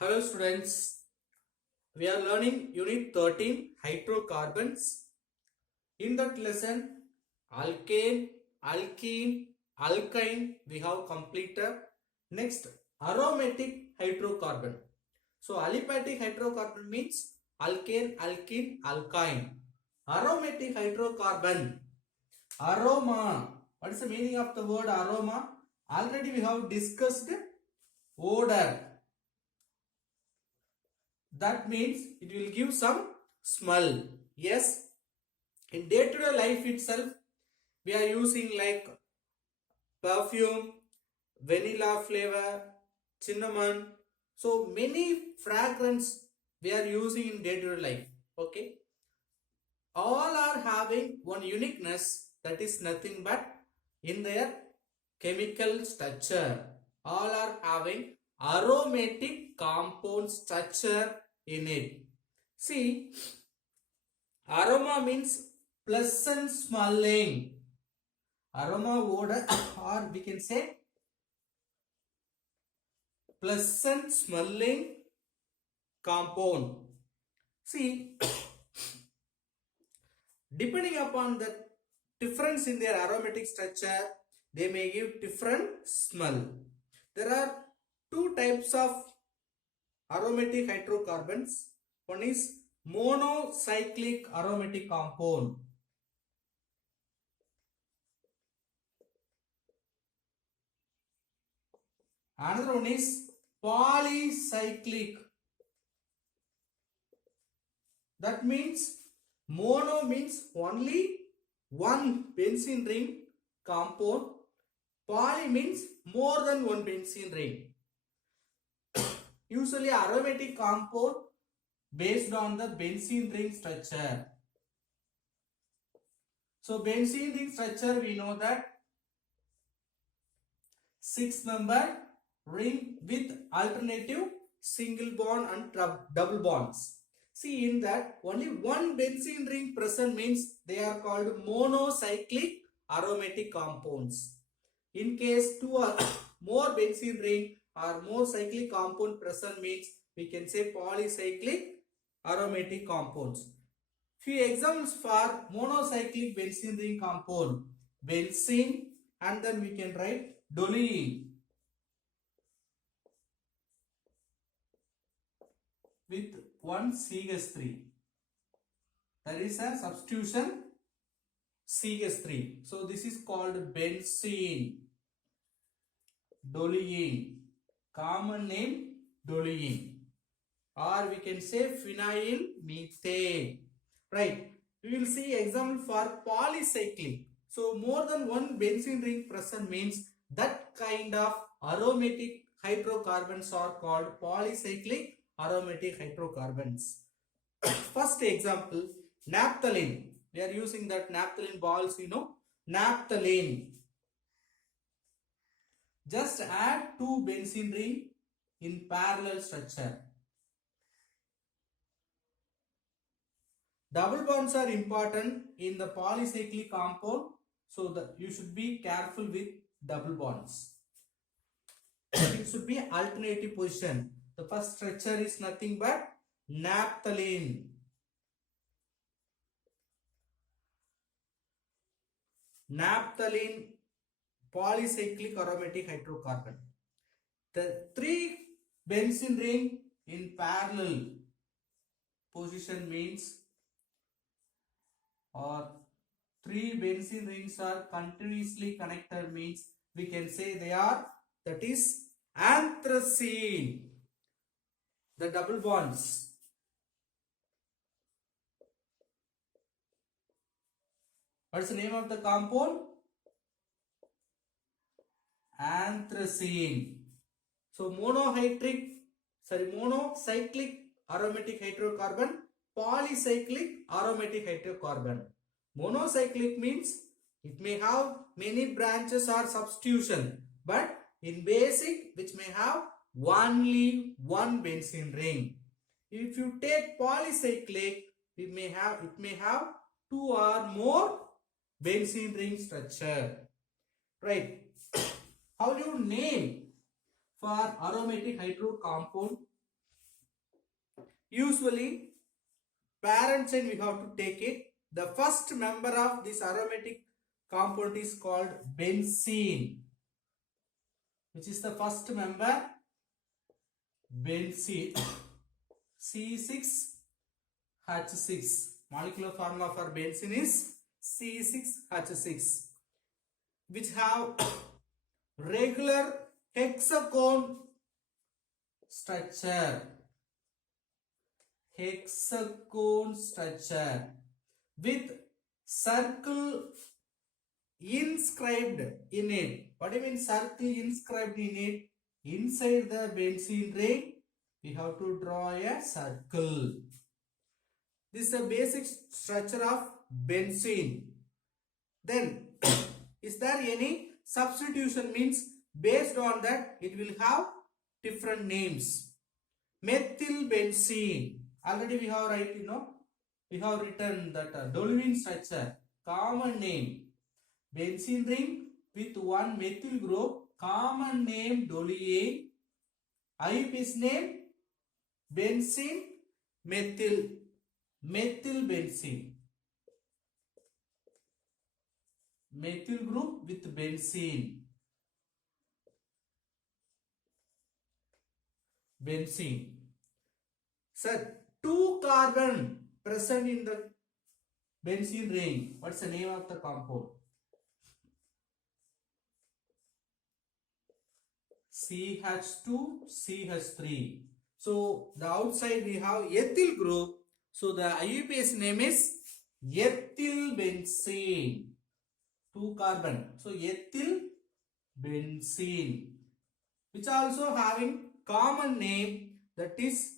Hello students, we are learning unit 13 hydrocarbons. In that lesson, alkane, alkene, alkyne we have completed. Next, aromatic hydrocarbon. So aliphatic hydrocarbon means alkane, alkene, alkyne. Aromatic hydrocarbon, aroma. What is the meaning of the word aroma? Already we have discussed odor. That means it will give some smell. Yes, in day-to-day life itself, we are using like perfume, vanilla flavor, cinnamon. So many fragrance we are using in day-to-day life. Okay, all are having one uniqueness, that is nothing but in their chemical structure. All are having aromatic compound structure in it. See, aroma means pleasant smelling. Aroma odor or we can say pleasant smelling compound. See, depending upon the difference in their aromatic structure, they may give different smell. There are two types of aromatic hydrocarbons. One is monocyclic aromatic compound. Another one is polycyclic. That means mono means only one benzene ring compound. Poly means more than one benzene ring. Usually aromatic compound based on the benzene ring structure. So benzene ring structure, we know that 6-member ring with alternative single bond and double bonds. See, in that only one benzene ring present means they are called monocyclic aromatic compounds. In case two or more benzene ring or more cyclic compound present means we can say polycyclic aromatic compounds. Few examples for monocyclic benzene ring compound: benzene, and then we can write toluene with one CH3. There is a substitution CH3. So this is called benzene. Toluene. Common name toluene. Or we can say phenyl methane. Right. We will see example for polycyclic. So more than one benzene ring present means that kind of aromatic hydrocarbons are called polycyclic aromatic hydrocarbons. First example, naphthalene. We are using that naphthalene balls, naphthalene. Just add two benzene ring in parallel structure. Double bonds are important in the polycyclic compound, so that you should be careful with double bonds. It should be alternative position. The first structure is nothing but naphthalene. Naphthalene polycyclic aromatic hydrocarbon. The three benzene ring in parallel position means, or three benzene rings are continuously connected means we can say they are, that is anthracene. The double bonds. What's the name of the compound? Anthracene. So monocyclic aromatic hydrocarbon, polycyclic aromatic hydrocarbon. Monocyclic means it may have many branches or substitution, but in basic which may have only one benzene ring. If you take polycyclic, it may have two or more benzene ring structure. Right. How do you name for aromatic hydrocompound? Usually parent chain we have to take it. The first member of this aromatic compound is called benzene. Which is the first member? Benzene. C6H6. Molecular formula for benzene is C6H6, which have regular hexagon structure. Hexagon structure with circle inscribed in it. What do you mean circle inscribed in it? Inside the benzene ring, we have to draw a circle. This is the basic structure of benzene. Then, is there any substitution? Means based on that, it will have different names. Methyl benzene. Already we have we have written that Dolivin structure. Common name. Benzene ring with one methyl group. Common name Doliane. IUPAC name benzene methyl benzene. Methyl group with benzene. Sir, 2 carbon present in the benzene ring. What's the name of the compound? CH2, CH3. So the outside we have ethyl group. So the IUPAC name is ethyl benzene. 2 carbon. So ethyl benzene, which also having common name, that is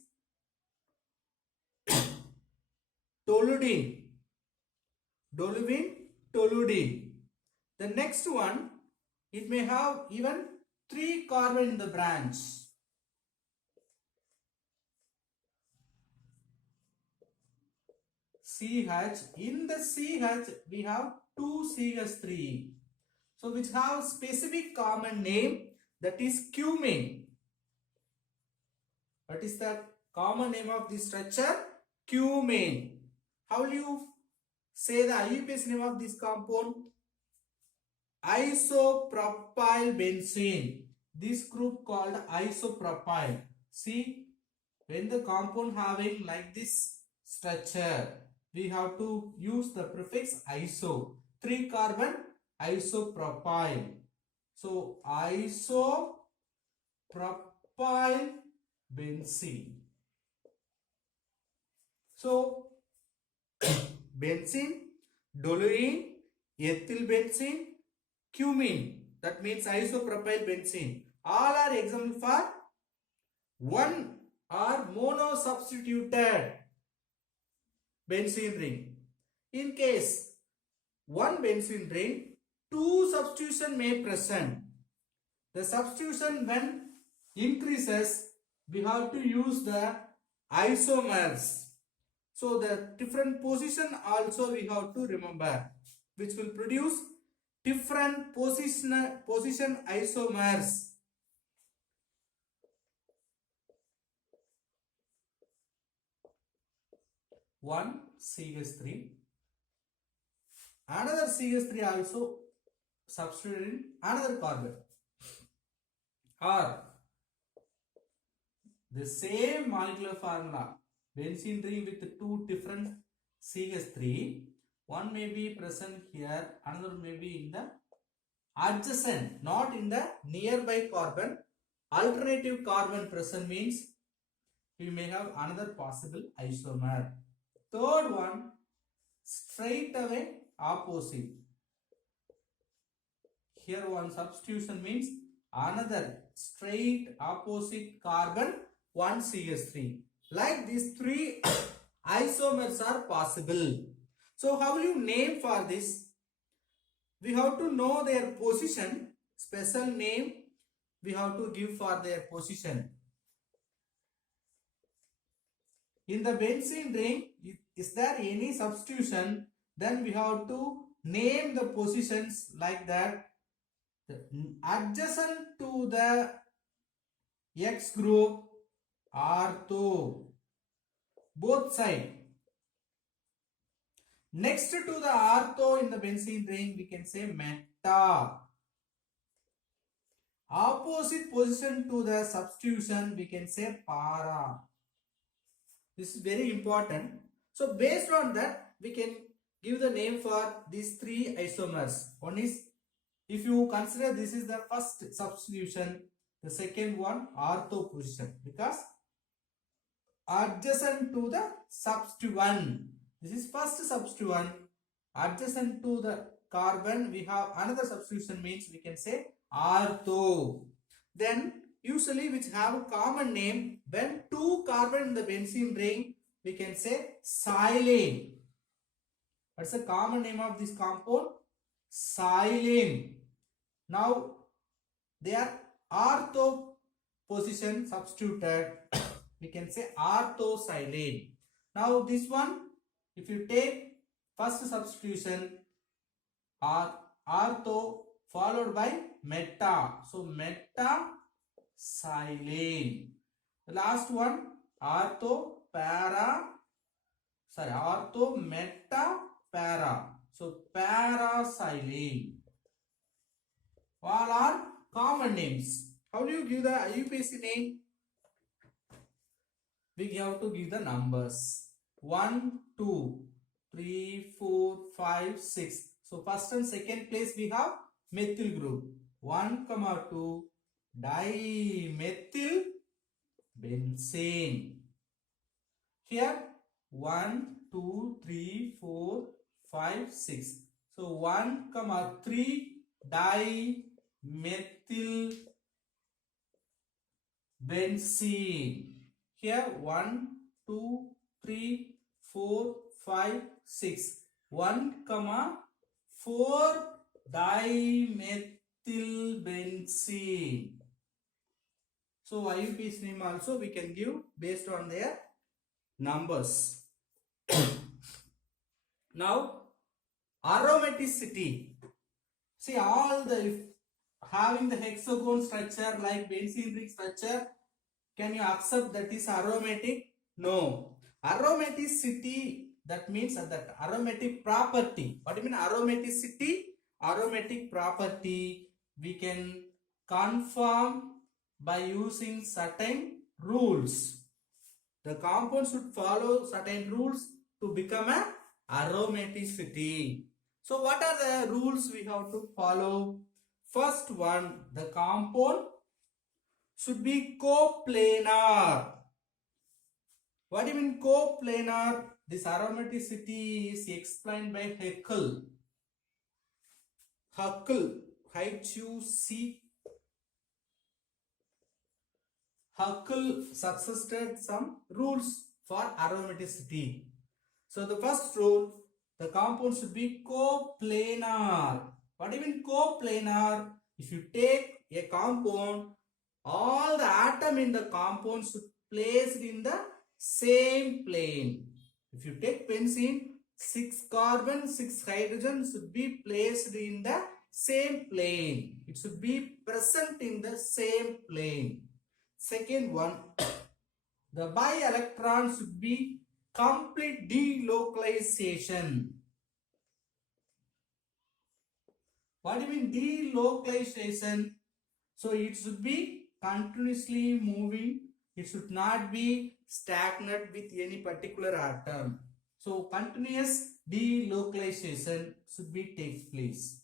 toluidine. Toluidine. The next one, it may have even 3 carbon in the branch. CH. In the CH we have 2 CH3. So which have specific common name, that is cumene. What is the common name of this structure? Cumene. How will you say the IUPAC name of this compound? Isopropyl benzene. This group called isopropyl. See, when the compound having like this structure, we have to use the prefix iso. 3 carbon isopropyl. So isopropyl benzene. So benzene, toluene, ethyl benzene, cumene. That means isopropyl benzene. All are example for one or mono-substituted benzene ring. In case one benzene ring, 2 substitution may present. The substitution when increases, we have to use the isomers. So the different position also we have to remember, which will produce different position isomers. One CH3, another CH3 also substituted in another carbon, or the same molecular formula, benzene ring with 2 different CH3, one may be present here, another may be in the adjacent, not in the nearby carbon. Alternative carbon present means we may have another possible isomer. Third one, straight away opposite. Here one substitution means another straight opposite carbon, one CH3. Like these 3 isomers are possible. So how will you name for this? We have to know their position. Special name we have to give for their position. In the benzene ring, is there any substitution? Then we have to name the positions like that. Adjacent to the X group, ortho. both side. Next to the ortho in the benzene ring, we can say meta. Opposite position to the substitution, we can say para. This is very important. So based on that, we can give the name for these three isomers. One is, if you consider this is the first substitution, the second one ortho position, because adjacent to the substituent. This is first substituent. Adjacent to the carbon, we have another substitution, means we can say ortho. Then usually which have a common name, when two carbon in the benzene ring, we can say silane. What's the common name of this compound? Silane. Now they are ortho position substituted. We can say orthosilane. Now this one, if you take first substitution, ortho followed by meta. So meta silane. The last one ortho meta para. So parasilane. All are common names. How do you give the IUPAC name? We have to give the numbers 1, 2, 3, 4, 5, 6. So first and second place we have methyl group. 1, 2 dimethyl benzene. Here 1, 2, 3, 4, 5, 6. So 1, 3 dimethyl benzene. Here 1, 2, 3, 4, 5, 6. 1, 4 dimethyl benzene. So IUPAC's name also we can give based on their numbers. Now aromaticity. See, all the having the hexagon structure like benzene ring structure, can you accept that is aromatic? No. Aromaticity, that means that aromatic property. What do you mean aromaticity? Aromatic property we can confirm by using certain rules. The compound should follow certain rules to become a aromaticity. So what are the rules we have to follow? First one, the compound should be coplanar. What do you mean coplanar? This aromaticity is explained by Haeckel. Haeckel suggested some rules for aromaticity. So the first rule, the compound should be coplanar. What do you mean coplanar? If you take a compound, all the atom in the compound should be placed in the same plane. If you take benzene, 6 carbon, 6 hydrogen should be placed in the same plane. It should be present in the same plane. Second one, the bi electron should be complete delocalization. What do you mean delocalization? So it should be continuously moving. It should not be stagnant with any particular atom. So continuous delocalization should be takes place.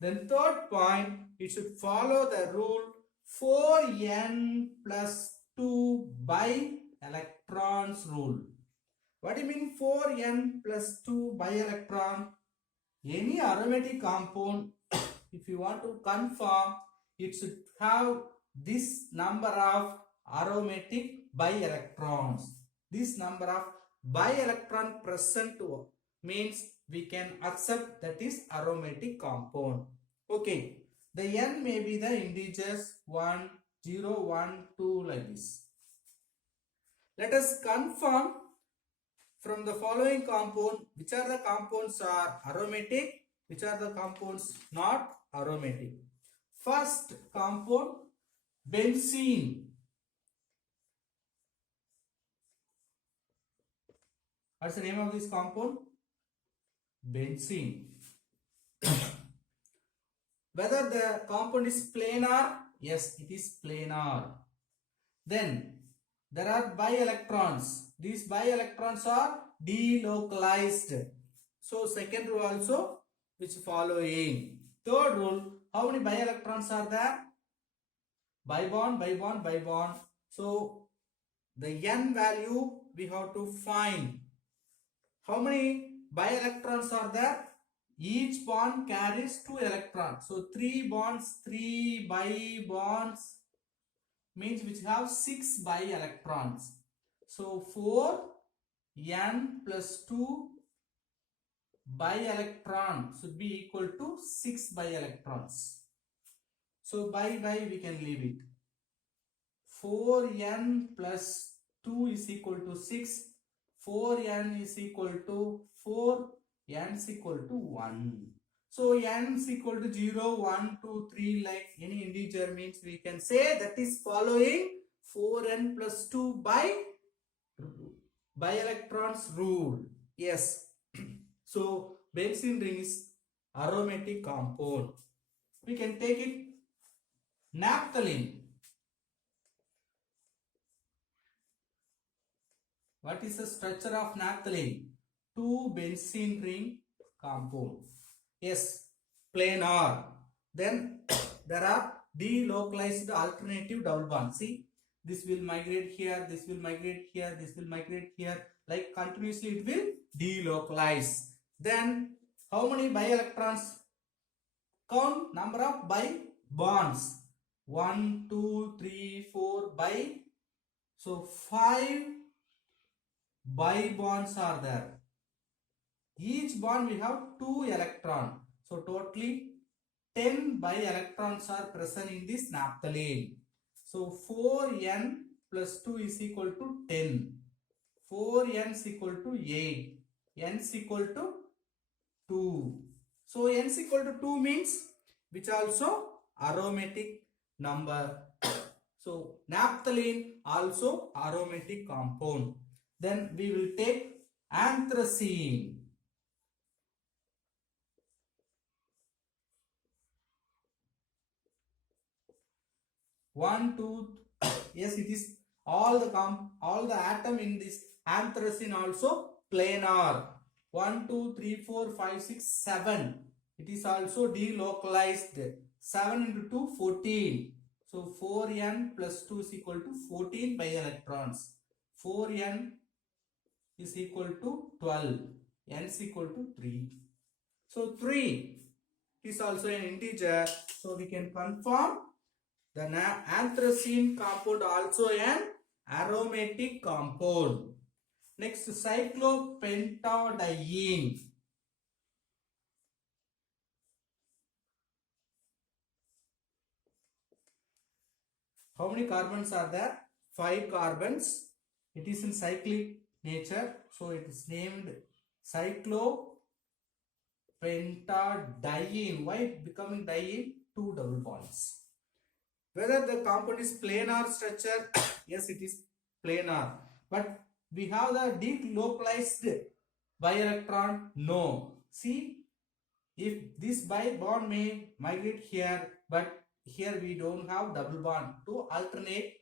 Then third point, it should follow the rule 4n plus 2 by electrons rule. What do you mean 4n plus 2 by electron? Any aromatic compound, if you want to confirm, it should have this number of aromatic bi electrons. This number of bi electron present means we can accept that is aromatic compound. Okay, the n may be the integers 1, 0, 1, 2 like this. Let us confirm from the following compound which are the compounds are aromatic, which are the compounds not aromatic. First compound, benzene. What's the name of this compound? Benzene. Whether the compound is planar? Yes, it is planar. Then there are bi-electrons. These bi-electrons are delocalized. So second rule also which following. Third rule, how many bi-electrons are there? Bi bond, bi bond, bi bond. So the n value we have to find. How many bi-electrons are there? Each bond carries 2 electrons. So 3 bonds, 3 bi-bonds means which have 6 bi-electrons. So 4n plus 2 bi-electron should be equal to 6 bi-electrons. So by we can leave it. 4n plus 2 is equal to 6. 4n is equal to 4. N is equal to 1. So n is equal to 0, 1, 2, 3 like any integer means we can say that is following 4n plus 2 by electrons rule. Yes. So benzene ring is aromatic compound. We can take it naphthalene. What is the structure of naphthalene? 2 benzene ring compound. Yes, planar. Then there are delocalized alternative double bonds. See, this will migrate here, this will migrate here, this will migrate here. Like continuously it will delocalize. Then how many bi-electrons? Count number of bi-bonds. 1, 2, 3, 4 bi. So 5 bi-bonds are there. Each bond we have 2 electrons. So totally 10 bi-electrons are present in this naphthalene. So 4n plus 2 is equal to 10. 4n is equal to 8. N is equal to 2. So n is equal to 2 means which also aromatic number. So naphthalene also aromatic compound. Then we will take anthracene. 1, 2, yes, it is all the atom in this anthracene also planar. 1, 2, 3, 4, 5, 6, 7. It is also delocalized. 7 into 2, 14. So 4n plus 2 is equal to 14 bi-electrons. 4n is equal to 12. N is equal to 3. So 3 is also an integer. So we can confirm the anthracene compound also an aromatic compound. Next, cyclopentadiene. How many carbons are there? 5 carbons. It is in cyclic nature, so it is named cyclopentadiene. Why it becoming diene? 2 double bonds. Whether the compound is planar structure, yes, it is planar. But we have the delocalized bi-electron, no. See, if this bi-bond may migrate here, but here we don't have double bond to alternate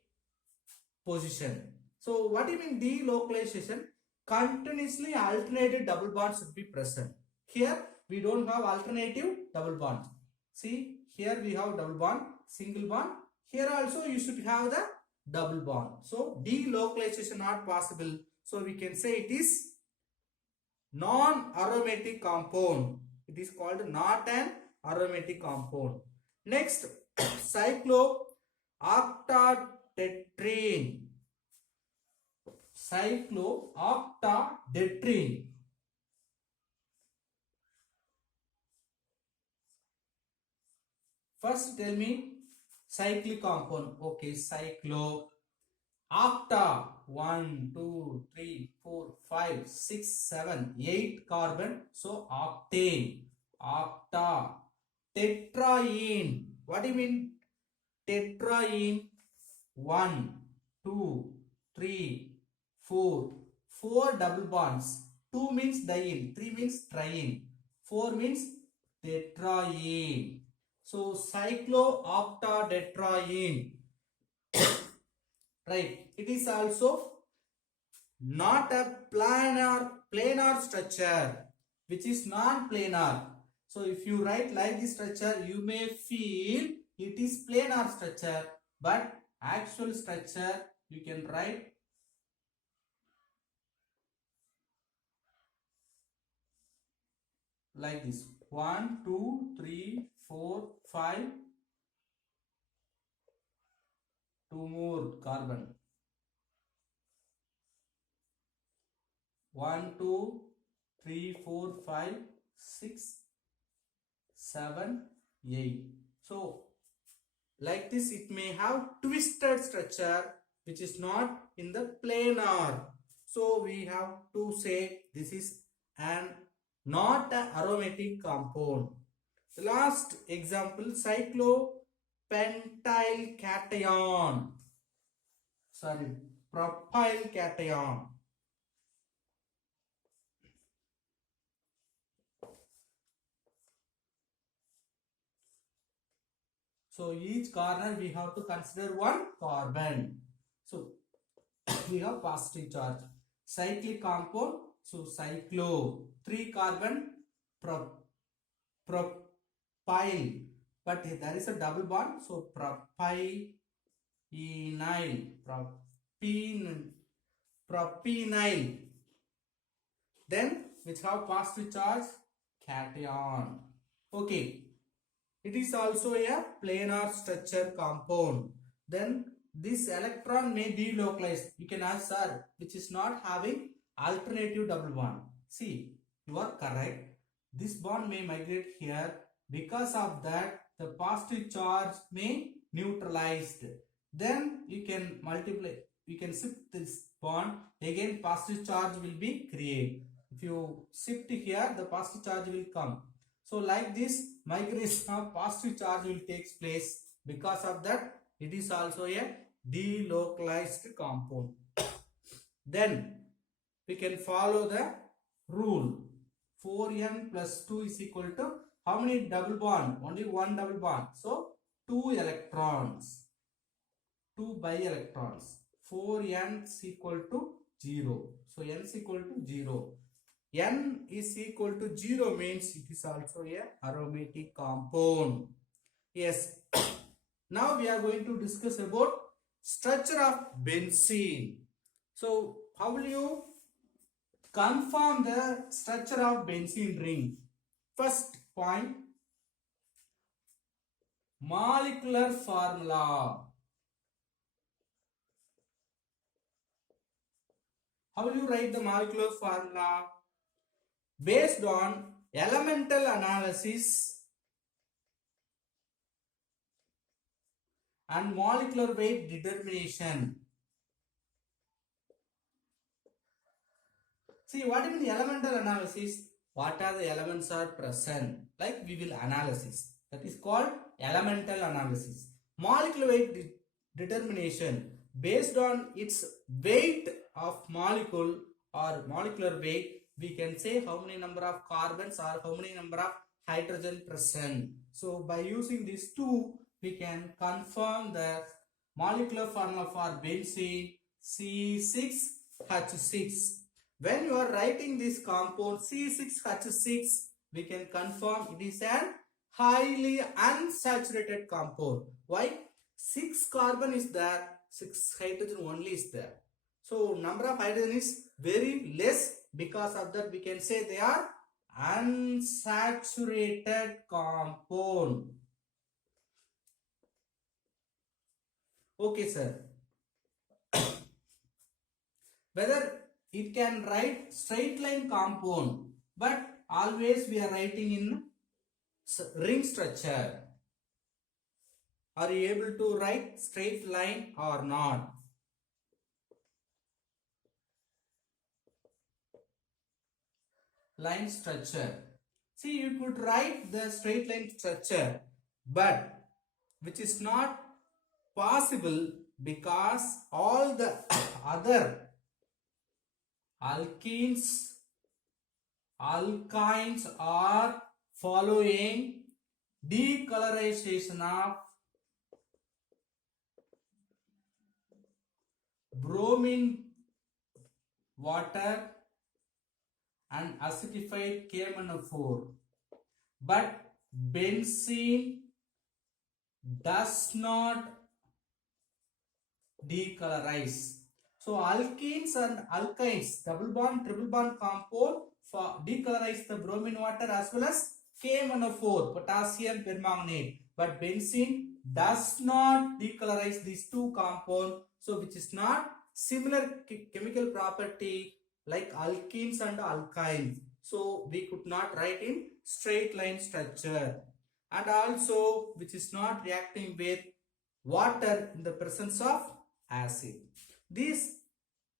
position. So what do you mean delocalization? Continuously alternated double bonds should be present. Here we don't have alternative double bond. See, here we have double bond, single bond. Here also you should have the double bond. So delocalization not possible. So we can say it is non-aromatic compound. It is called not an aromatic compound. Next, cyclooctatetrene. Cyclooctatetrene. First tell me cyclic compound. Okay, cyclo. Octa. 1, 2, 3, 4, 5, 6, 7, 8 carbon. So octane. Octa. Tetraene. What do you mean? Tetraene. 1, 2, 3, 4. 4 double bonds. 2 means diene, 3 means triene, 4 means tetraene. So cyclooctatetraene, right? It is also not a planar structure, which is non-planar. So if you write like this structure, you may feel it is planar structure, but actual structure you can write like this: 1, 2, 3, 4, 5, 2 more carbon. 1, 2, 3, 4, 5, 6, 7, 8. So like this, it may have twisted structure which is not in the planar. So we have to say this is an not an aromatic compound. The last example, cyclopentyl cation. Sorry, propyl cation. So each corner we have to consider one carbon. So we have positive charge. Cyclic compound. So cyclo, 3 carbon, propyl. But there is a double bond. So propyl, propynyl. Then which have positive charge, cation. Okay. It is also a planar structure compound. Then this electron may delocalize. You can ask, sir, which is not having alternative double bond. See, you are correct. This bond may migrate here. Because of that, the positive charge may neutralized. Then you can multiply. You can shift this bond. Again, positive charge will be created. If you shift here, the positive charge will come. So like this, migration of positive charge will take place. Because of that, it is also a delocalized compound. Then we can follow the rule. 4n plus 2 is equal to how many double bond? Only one double bond. So 2 electrons. 2 bi-electrons. 4n is equal to 0. So n is equal to 0. N is equal to 0 means it is also a aromatic compound. Yes. Now we are going to discuss about structure of benzene. So how will you confirm the structure of benzene ring? First point, molecular formula. How will you write the molecular formula? Based on elemental analysis and molecular weight determination. See, what is the elemental analysis? What are the elements are present? Like we will analysis. That is called elemental analysis. Molecular weight determination. Based on its weight of molecule or molecular weight, we can say how many number of carbons or how many number of hydrogen present. So by using these two, we can confirm the molecular formula for benzene C6H6. When you are writing this compound C6H6, we can confirm it is an highly unsaturated compound. Why? 6 carbon is there, 6 hydrogen only is there. So number of hydrogen is very less. Because of that, we can say they are unsaturated compound. Okay, sir. Whether it can write straight line compound, but always we are writing in ring structure. Are you able to write straight line or not? Line structure. See, you could write the straight line structure, but which is not possible because all the other alkenes alkynes are following decolorization of bromine water and acidified KMnO4, but benzene does not decolorize. So alkenes and alkynes, double bond, triple bond compound for decolorize the bromine water as well as KMnO4, potassium permanganate. But benzene does not decolorize these two compounds, so which is not similar chemical property like alkenes and alkynes. So we could not write in straight line structure, and also which is not reacting with water in the presence of acid. This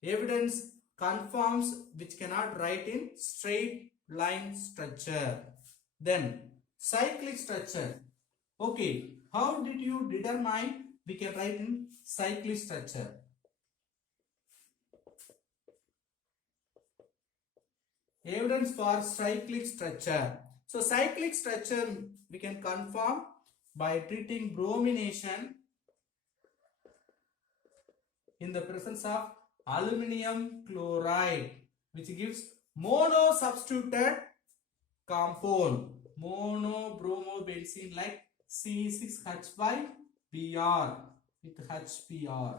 evidence confirms which cannot write in straight line structure. Then cyclic structure. Okay, how did you determine we can write in cyclic structure? Evidence for cyclic structure. So cyclic structure we can confirm by treating bromination in the presence of aluminum chloride, which gives mono-substituted compound, mono-bromobenzene like C6H5Br with HBr.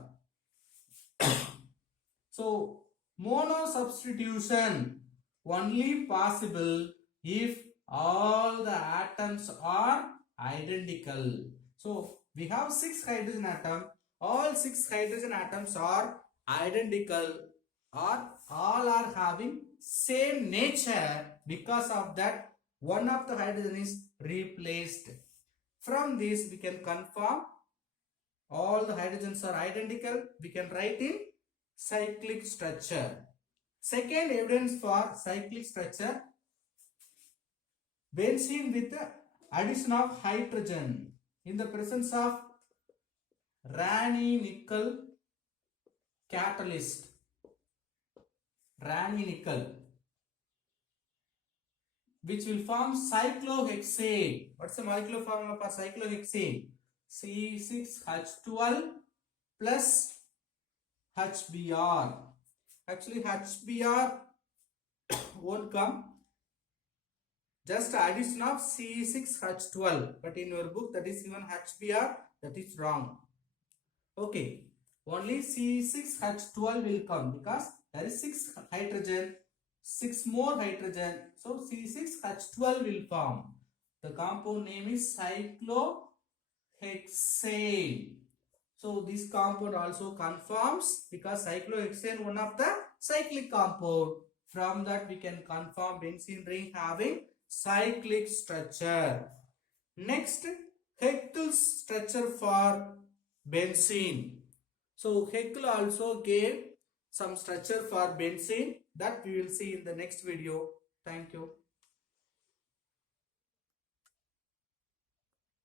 So mono-substitution only possible if all the atoms are identical. So we have 6 hydrogen atoms. All 6 hydrogen atoms are identical, or all are having same nature. Because of that, one of the hydrogen is replaced. From this we can confirm all the hydrogens are identical. We can write in cyclic structure. Second evidence for cyclic structure, benzene with the addition of hydrogen in the presence of Raney nickel catalyst. Raney nickel, which will form cyclohexane. What's the molecular formula for cyclohexane? C6H12 plus HBr. Actually HBr won't come, just addition of C6H12, but in your book that is even HBr, that is wrong. Okay, only C6H12 will come because there is 6 hydrogen, 6 more hydrogen, so C6H12 will form. The compound name is cyclohexane. So this compound also confirms because cyclohexane one of the cyclic compound. From that we can confirm benzene ring having cyclic structure. Next, Haeckel's structure for benzene. So Haeckel also gave some structure for benzene that we will see in the next video. Thank you.